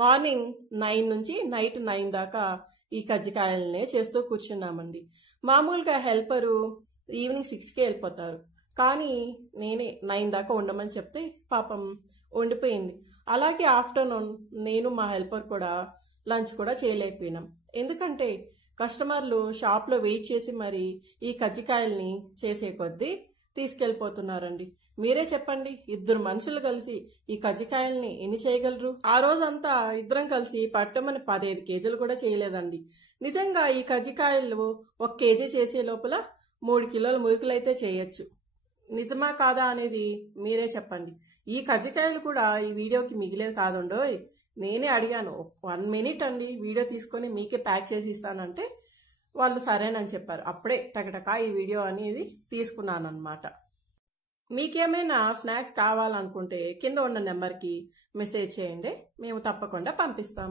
Morning 9 నుంచి night 9 దాకా ఈ కజ్జికాయలనే చేస్తూ కూర్చున్నామండి. మామూలుగా హెల్పరు ఈవినింగ్ 6కే వెళ్ళిపోతారు. కానీ నేనే 9 దాకా ఉండమని చెప్తే పాపం వండిపోయింది. అలాగే ఆఫ్టర్నూన్ నేను మా హెల్పర్ కూడా లంచ్ కూడా చేయలేకపోయినాం. ఎందుకంటే కస్టమర్లు షాప్లో వెయిట్ చేసి మరి ఈ కజ్జికాయల్ని చేసే కొద్దీ తీసుకెళ్లిపోతున్నారండి. మీరే చెప్పండి, ఇద్దరు మనుషులు కలిసి ఈ కజ్జికాయల్ని ఎన్ని చేయగలరు? ఆ రోజంతా ఇద్దరం కలిసి పట్టమని 15 కేజీలు కూడా చేయలేదండి. నిజంగా ఈ కజ్జికాయలు 1 కేజీ చేసే లోపల 3 కిలోల మురుకులైతే చేయొచ్చు. నిజమా కాదా అనేది మీరే చెప్పండి. ఈ కజ్జికాయలు కూడా ఈ వీడియోకి మిగిలేదు కాదుండోయ్. నేనే అడిగాను, 1 మినిట్ అండి వీడియో తీసుకొని మీకే ప్యాక్ చేసి ఇస్తానంటే వాళ్ళు సరేనని చెప్పారు. అప్పుడే టకటకా ఈ వీడియో అనేది తీసుకున్నాను అనమాట. మీకేమైనా స్నాక్స్ కావాలనుకుంటే కింద ఉన్న నెంబర్కి మెసేజ్ చేయండి, మేము తప్పకుండా పంపిస్తాం.